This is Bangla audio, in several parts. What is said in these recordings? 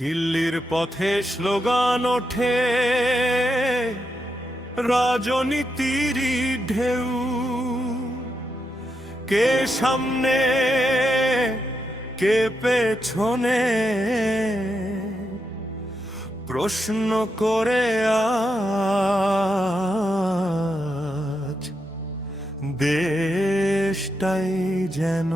দিল্লির পথে স্লোগান ওঠে, রাজনীতির ঢেউ। কে সামনে কে পেছনে প্রশ্ন করে আজ দেশটাই যেন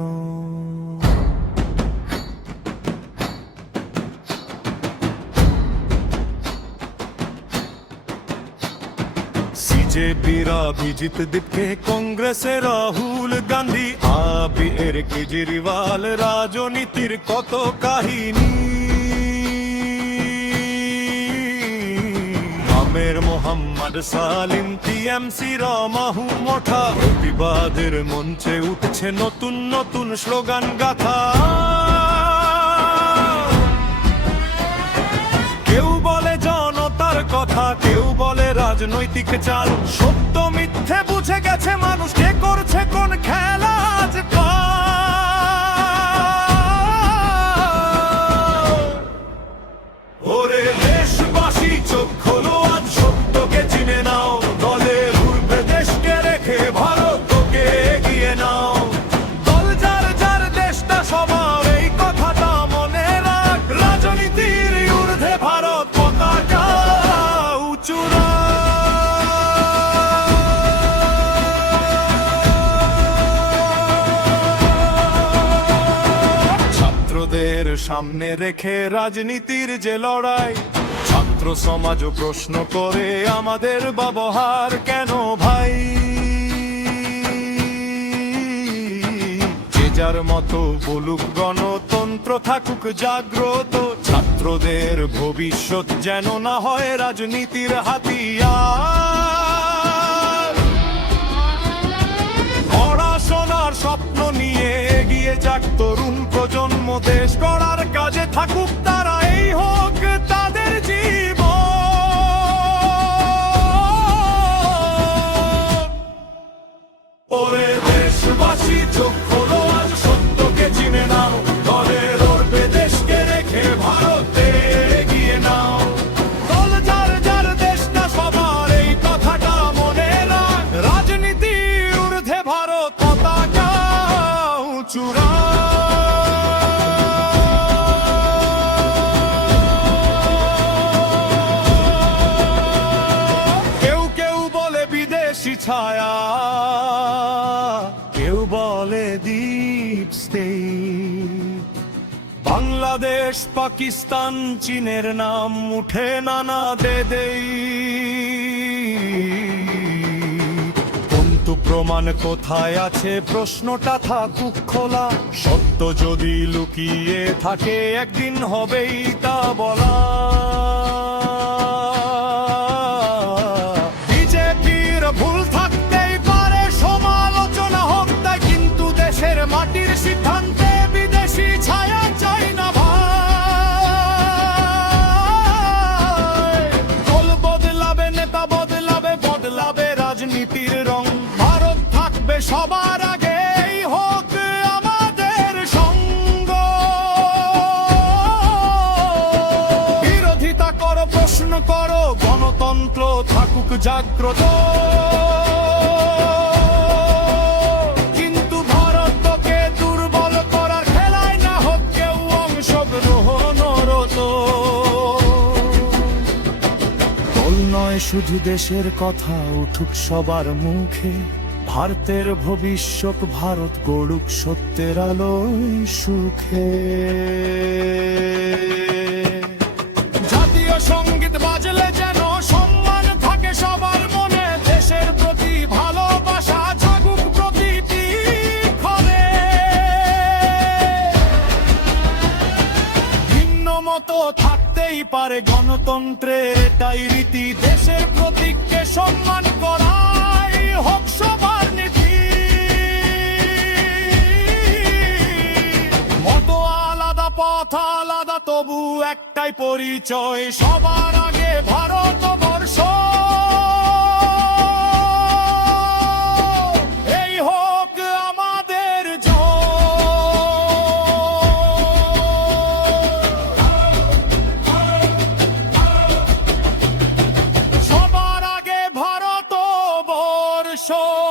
বিজেপির অভিজিৎ দীপকে, কংগ্রেসের রাহুল গান্ধী, আবির কেজরিওয়াল, রাজনীতির কত কাহিনী। আমের মোহাম্মদ সালিম, টিএমসি রামাহু মোঠা, প্রতিবাদের মঞ্চে উঠছে নতুন নতুন স্লোগান গাথা। কেউ বলে জনতার কথা, কেউ বলে রাজনৈতিক চাল। সত্য মিথ্যে বুঝে গেছে মানুষ, কে করছে কোন খেলা আজ ওরে দেশবাসী, চোখ খোলো আজ, সত্যকে চিনে নাও। দলের ঊর্ধ্বে দেশকে রেখে ভারতকে এগিয়ে নাও। দল যার যার দেশটা সবার, এই কথাটা মনে রাখ। রাজনীতির ঊর্ধ্বে ভারত পতাকা উঁচু ছাত্রদের সামনে রেখে রাজনীতির যে লড়াই, ছাত্র সমাজও প্রশ্ন করে আমাদের ব্যবহার কেন ভাই। যে যার মতো বলুক, গণতন্ত্র থাকুক জাগ্রত। ছাত্রদের ভবিষ্যৎ যেন না হয় রাজনীতির হাতিয়ার। পড়াশোনার স্বপ্ন নিয়ে এগিয়ে যাক তরুণ প্রজন্ম, দেশ গড়ার কাজে থাকুক তারা, এই হোক তাদের জীবন। ওরে দেশবাসী, চোখ খোলো আজ, সত্যকে চিনে নাও। দলের ঊর্ধ্বে দেশকে রেখে ভারতে এগিয়ে নাও। দল যার যার দেশটা সবার, এই কথাটা মনে রাখ। রাজনীতির ঊর্ধ্বে ভারত পতাকা উঁচু রাখ। কেউ কেউ বলে বিদেশি ছায়া, কেউ বলে ডিপ স্টেট। বাংলাদেশ, পাকিস্তান, চীনের নাম উঠে নানা দেই। কিন্তু প্রমাণ কোথায় আছে, প্রশ্নটা থাকুক খোলা। সত্য যদি লুকিয়ে থাকে, একদিন হবেই তা বলা। বিজেপির ভুল থাকতেই পারে, সমালোচনা হোক তাই, কিন্তু দেশের মাটির সিদ্ধান্তে বিদেশি ছায়া চাই না ভাই। দল বদলাবে, নেতা বদলাবে, বদলাবে রাজনীতির রং। ভারত থাকবে সবার আগে, এই হোক আমাদের সঙ্গ। বিরোধিতা করো, প্রশ্ন করো, গণতন্ত্র থাকুক জাগ্রত। কিন্তু ভারতকে দুর্বল করার খেলায় না হোক কেউ অংশগ্রহণরত। দল নয় শুধু, দেশের কথা উঠুক সবার মুখে। ভারতের ভবিষ্যৎ, ভারত গড়ুক সত্যের আলোয় সুখে। জাতীয় সঙ্গীত বাজলে যেন সম্মান থাকে সবার মনে। দেশের প্রতি ভালোবাসা জাগুক প্রতিটি ঘরে। ভিন্ন মতো থাকতেই পারে, গণতন্ত্রের এটাই রীতি। দেশের প্রতীককে সম্মান করাই হোক সবার নীতি। মত আলাদা, পথ আলাদা, তবু একটাই পরিচয়, সবার আগে ভারতবর্ষ। এই হোক আমাদের জয়। এসো